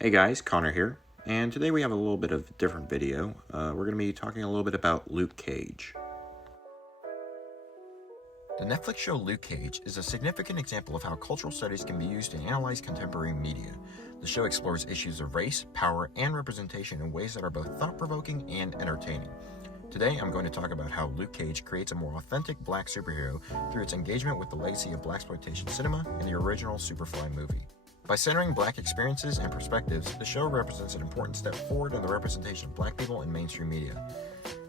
Hey guys, Connor here, and today we have a little bit of a different video. We're going to be talking a little bit about Luke Cage. The Netflix show Luke Cage is a significant example of how cultural studies can be used to analyze contemporary media. The show explores issues of race, power, and representation in ways that are both thought-provoking and entertaining. Today, I'm going to talk about how Luke Cage creates a more authentic black superhero through its engagement with the legacy of blaxploitation cinema in the original Superfly movie. By centering black experiences and perspectives, the show represents an important step forward in the representation of black people in mainstream media.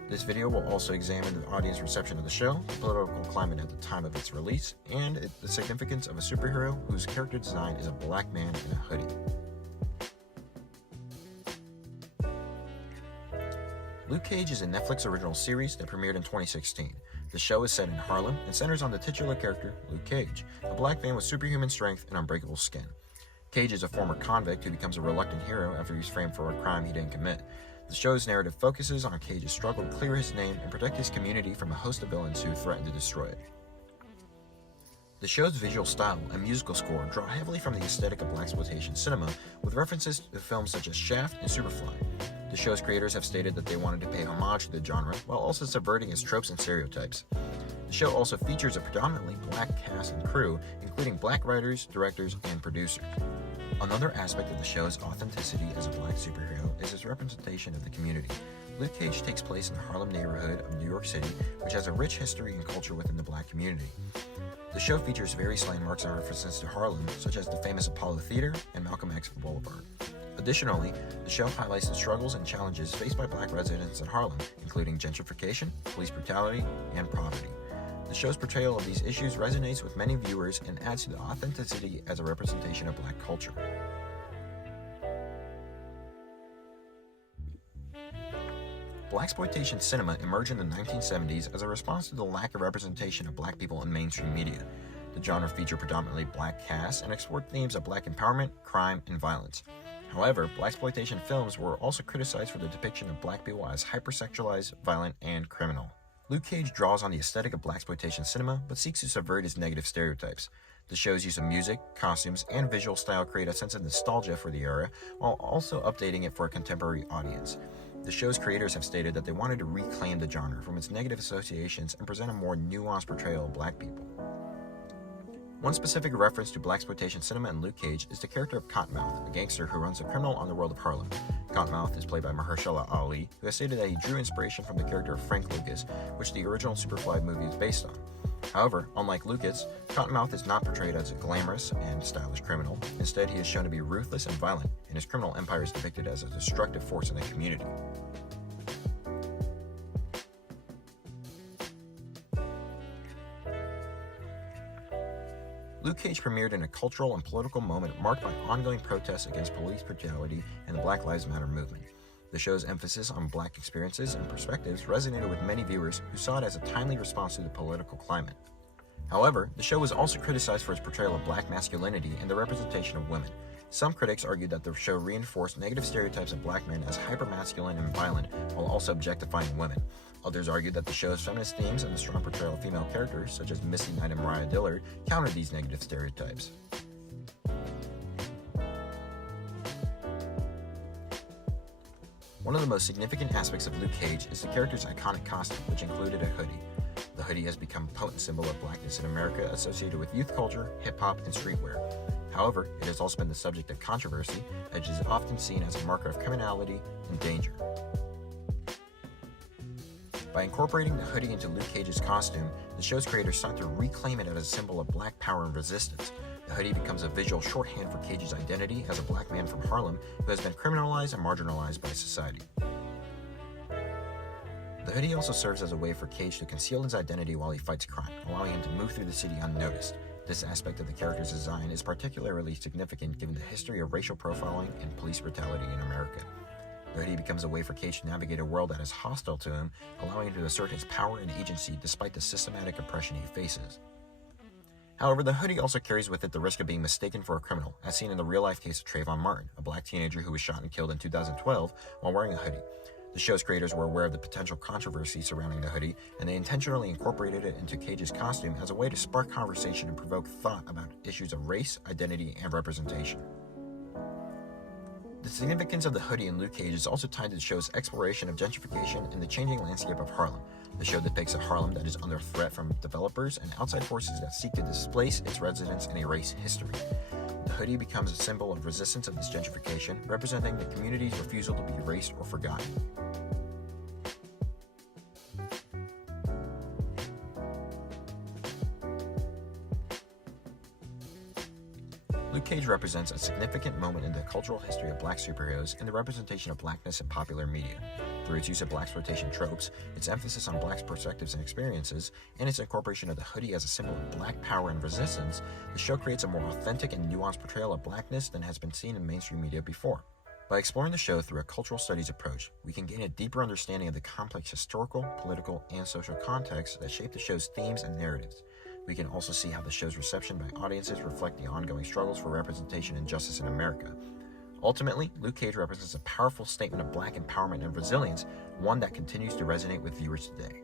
This video will also examine the audience reception of the show, the political climate at the time of its release, and the significance of a superhero whose character design is a black man in a hoodie. Luke Cage is a Netflix original series that premiered in 2016. The show is set in Harlem and centers on the titular character, Luke Cage, a black man with superhuman strength and unbreakable skin. Cage is a former convict who becomes a reluctant hero after he's framed for a crime he didn't commit. The show's narrative focuses on Cage's struggle to clear his name and protect his community from a host of villains who threaten to destroy it. The show's visual style and musical score draw heavily from the aesthetic of blaxploitation cinema, with references to films such as Shaft and Superfly. The show's creators have stated that they wanted to pay homage to the genre while also subverting its tropes and stereotypes. The show also features a predominantly black cast and crew, including black writers, directors, and producers. Another aspect of the show's authenticity as a black superhero is its representation of the community. Luke Cage takes place in the Harlem neighborhood of New York City, which has a rich history and culture within the black community. The show features various landmarks and references to Harlem, such as the famous Apollo Theater and Malcolm X Boulevard. Additionally, the show highlights the struggles and challenges faced by black residents in Harlem, including gentrification, police brutality, and poverty. The show's portrayal of these issues resonates with many viewers and adds to the authenticity as a representation of black culture. Blaxploitation cinema emerged in the 1970s as a response to the lack of representation of black people in mainstream media. The genre featured predominantly black casts and explored themes of black empowerment, crime, and violence. However, blaxploitation films were also criticized for the depiction of black people as hypersexualized, violent, and criminal. Luke Cage draws on the aesthetic of blaxploitation cinema, but seeks to subvert its negative stereotypes. The show's use of music, costumes, and visual style create a sense of nostalgia for the era, while also updating it for a contemporary audience. The show's creators have stated that they wanted to reclaim the genre from its negative associations and present a more nuanced portrayal of black people. One specific reference to blaxploitation cinema in Luke Cage is the character of Cottonmouth, a gangster who runs a criminal underworld of Harlem. Cottonmouth is played by Mahershala Ali, who has stated that he drew inspiration from the character of Frank Lucas, which the original Superfly movie is based on. However, unlike Lucas, Cottonmouth is not portrayed as a glamorous and stylish criminal. Instead, he is shown to be ruthless and violent, and his criminal empire is depicted as a destructive force in the community. Luke Cage premiered in a cultural and political moment marked by ongoing protests against police brutality and the Black Lives Matter movement. The show's emphasis on black experiences and perspectives resonated with many viewers who saw it as a timely response to the political climate. However, the show was also criticized for its portrayal of black masculinity and the representation of women. Some critics argued that the show reinforced negative stereotypes of black men as hypermasculine and violent while also objectifying women. Others argued that the show's feminist themes and the strong portrayal of female characters, such as Misty Knight and Mariah Dillard, countered these negative stereotypes. One of the most significant aspects of Luke Cage is the character's iconic costume, which included a hoodie. The hoodie has become a potent symbol of blackness in America, associated with youth culture, hip-hop, and streetwear. However, it has also been the subject of controversy, as it is often seen as a marker of criminality and danger. By incorporating the hoodie into Luke Cage's costume, the show's creators sought to reclaim it as a symbol of black power and resistance. The hoodie becomes a visual shorthand for Cage's identity as a black man from Harlem who has been criminalized and marginalized by society. The hoodie also serves as a way for Cage to conceal his identity while he fights crime, allowing him to move through the city unnoticed. This aspect of the character's design is particularly significant given the history of racial profiling and police brutality in America. The hoodie becomes a way for Cage to navigate a world that is hostile to him, allowing him to assert his power and agency despite the systematic oppression he faces. However, the hoodie also carries with it the risk of being mistaken for a criminal, as seen in the real-life case of Trayvon Martin, a black teenager who was shot and killed in 2012 while wearing a hoodie. The show's creators were aware of the potential controversy surrounding the hoodie, and they intentionally incorporated it into Cage's costume as a way to spark conversation and provoke thought about issues of race, identity, and representation. The significance of the hoodie in Luke Cage is also tied to the show's exploration of gentrification and the changing landscape of Harlem. The show depicts a Harlem that is under threat from developers and outside forces that seek to displace its residents and erase history. The hoodie becomes a symbol of resistance of this gentrification, representing the community's refusal to be erased or forgotten. Luke Cage represents a significant moment in the cultural history of black superheroes and the representation of blackness in popular media. Through its use of blaxploitation tropes, its emphasis on blacks' perspectives and experiences, and its incorporation of the hoodie as a symbol of black power and resistance, the show creates a more authentic and nuanced portrayal of blackness than has been seen in mainstream media before. By exploring the show through a cultural studies approach, we can gain a deeper understanding of the complex historical, political, and social contexts that shape the show's themes and narratives. We can also see how the show's reception by audiences reflect the ongoing struggles for representation and justice in America. Ultimately, Luke Cage represents a powerful statement of black empowerment and resilience, one that continues to resonate with viewers today.